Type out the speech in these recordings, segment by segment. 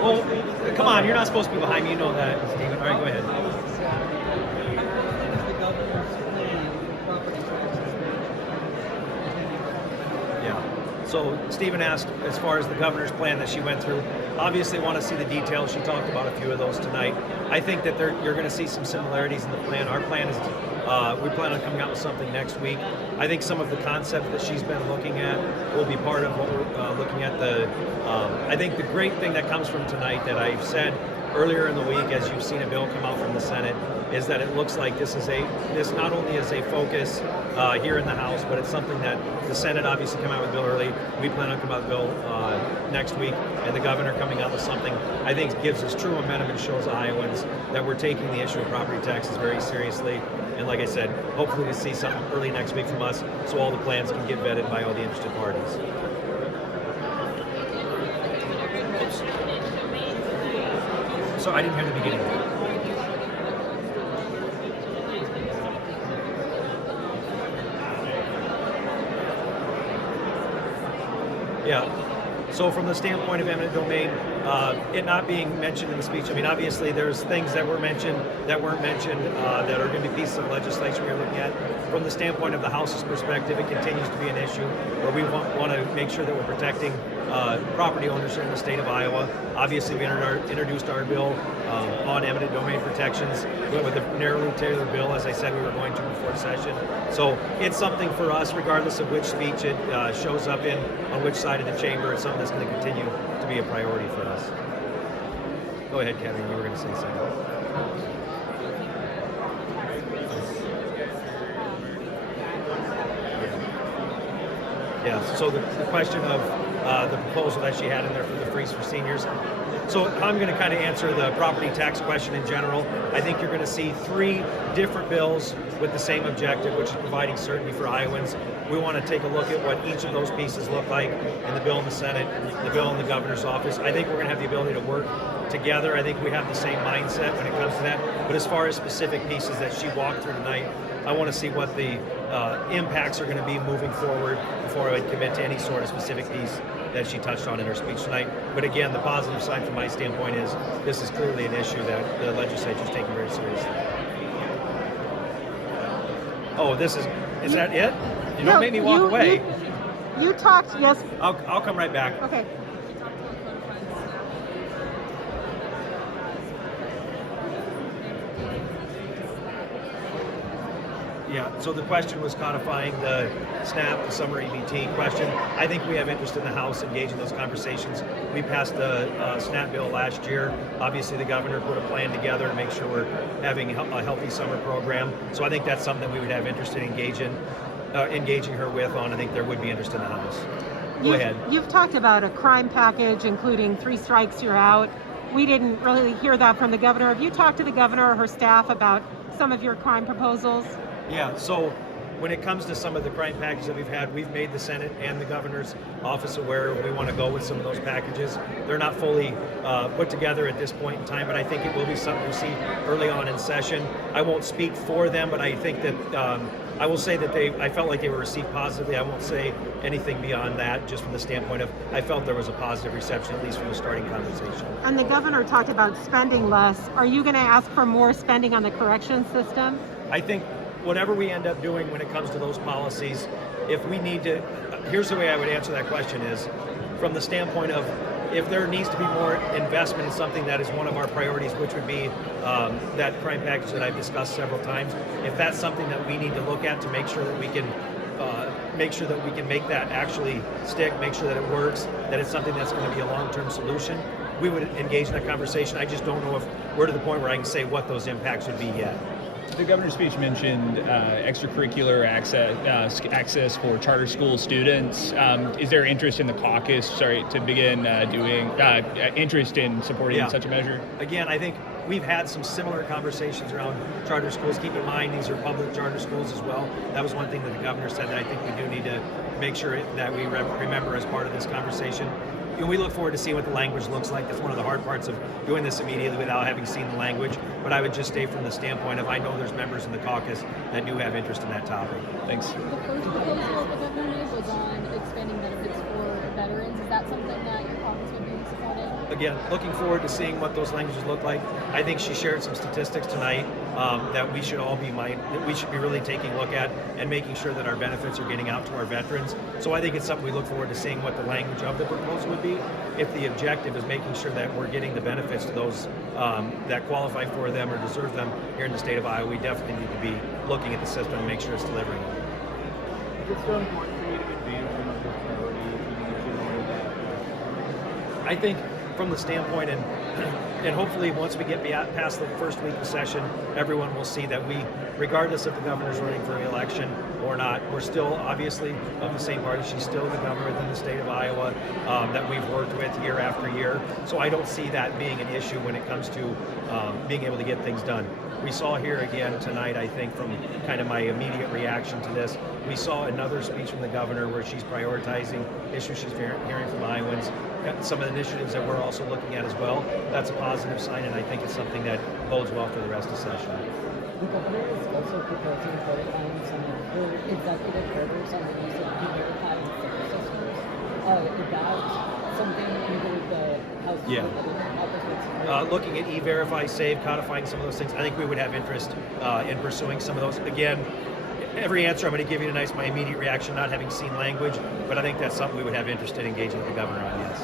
Well, come on, you're not supposed to be behind me. You know that, Stephen. All right, go ahead. Yeah. So Stephen asked, as far as the governor's plan that she went through, obviously want to see the details. She talked about a few of those tonight. I think that you're going to see some similarities in the plan. Our plan is, we plan on coming out with something next week. I think some of the concepts that she's been looking at will be part of what we're looking at. I think the great thing that comes from tonight that I've said earlier in the week, as you've seen a bill come out from the Senate, is that it looks like this not only is a focus here in the House, but it's something that the Senate obviously came out with a bill early. We plan on coming out with a bill next week, and the governor coming out with something I think gives us true momentum and shows Iowans that we're taking the issue of property taxes very seriously. And like I said, hopefully we see something early next week from us so all the plans can get vetted by all the interested parties. So I didn't hear the beginning. Yeah. So from the standpoint of eminent domain, it not being mentioned in the speech, I mean, obviously there's things that were mentioned that weren't mentioned that are going to be pieces of legislation we're looking at. From the standpoint of the House's perspective, it continues to be an issue where we want to make sure that we're protecting property ownership in the state of Iowa. Obviously, we introduced our bill on eminent domain protections. We went with a narrowly tailored bill, as I said we were going to before session. So it's something for us, regardless of which speech it shows up in, on which side of the chamber. It's something that's going to continue to be a priority for us. Go ahead, Kevin. You were going to say something. Yeah, so the question of the proposal that she had in there for the freeze for seniors. So I'm going to kind of answer the property tax question in general. I think you're going to see three different bills with the same objective, which is providing certainty for Iowans. We want to take a look at what each of those pieces look like in the bill in the Senate, the bill in the governor's office. I think we're going to have the ability to work together. I think we have the same mindset when it comes to that. But as far as specific pieces that she walked through tonight, I want to see what the impacts are going to be moving forward before I would commit to any sort of specific piece that she touched on in her speech tonight. But again, the positive side from my standpoint is this is clearly an issue that the legislature is taking very seriously. Oh, is that it? You don't make me walk away. You talked, yes. I'll come right back. Okay. Yeah, so the question was codifying the SNAP, the summer EBT question. I think we have interest in the House engaging those conversations. We passed the SNAP bill last year. Obviously, the governor put a plan together to make sure we're having a healthy summer program. So I think that's something that we would have interest in engaging her with on. I think there would be interest in the House. Go ahead. You've talked about a crime package, including 3 strikes, you're out. We didn't really hear that from the governor. Have you talked to the governor or her staff about some of your crime proposals? Yeah, so when it comes to some of the crime packages that we've had, we've made the Senate and the governor's office aware we want to go with some of those packages. They're not fully put together at this point in time, but I think it will be something we see early on in session. I won't speak for them, but I think that I will say that I felt like they were received positively. I won't say anything beyond that, just from the standpoint of I felt there was a positive reception, at least from the starting conversation. And the governor talked about spending less. Are you going to ask for more spending on the correction system? I think whatever we end up doing when it comes to those policies, if we need to, here's the way I would answer that question is, from the standpoint of if there needs to be more investment in something that is one of our priorities, which would be that crime package that I've discussed several times, if that's something that we need to look at to make sure that we can make that actually stick, make sure that it works, that it's something that's going to be a long-term solution, we would engage in a conversation. I just don't know if we're to the point where I can say what those impacts would be yet. The governor's speech mentioned extracurricular access for charter school students. Is there interest in the caucus, to begin doing interest in supporting such a measure? Again, I think we've had some similar conversations around charter schools. Keep in mind, these are public charter schools as well. That was one thing that the governor said that I think we do need to make sure that we remember as part of this conversation. And we look forward to seeing what the language looks like. That's one of the hard parts of doing this immediately without having seen the language. But I would just stay from the standpoint of I know there's members in the caucus that do have interest in that topic. Thanks. The first proposal the governor made was on expanding benefits for veterans. Is that something that your caucus would be supporting? again, looking forward to seeing what those languages look like. I think she shared some statistics tonight that we should all be that we should be really taking a look at and making sure that our benefits are getting out to our veterans. So I think it's something we look forward to seeing what the language of the proposal would be. If the objective is making sure that we're getting the benefits to those that qualify for them or deserve them here in the state of Iowa, we definitely need to be looking at the system and make sure it's delivering. It's so important for you to advance some of those priorities in order that I think from the standpoint, and hopefully once we get past the first week of session, everyone will see that we, regardless if the governor's running for re-election or not, we're still obviously of the same party. She's still the governor within the state of Iowa that we've worked with year after year. So I don't see that being an issue when it comes to being able to get things done. We saw here again tonight, I think, from kind of my immediate reaction to this, we saw another speech from the governor where she's prioritizing issues she's hearing from Iowans, some of the initiatives that we're also looking at as well. That's a positive sign, and I think it's something that bodes well for the rest of the session. The governor is also proposing codifying some of her executive orders on the use of e-verified systems. Is that something either the House Yeah. Republican Looking at e-verify, save, codifying some of those things, I think we would have interest in pursuing some of those. Again, every answer I'm going to give you tonight is my immediate reaction, not having seen language, but I think that's something we would have interest in engaging with the governor on, yes.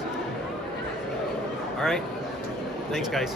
All right. Thanks, guys.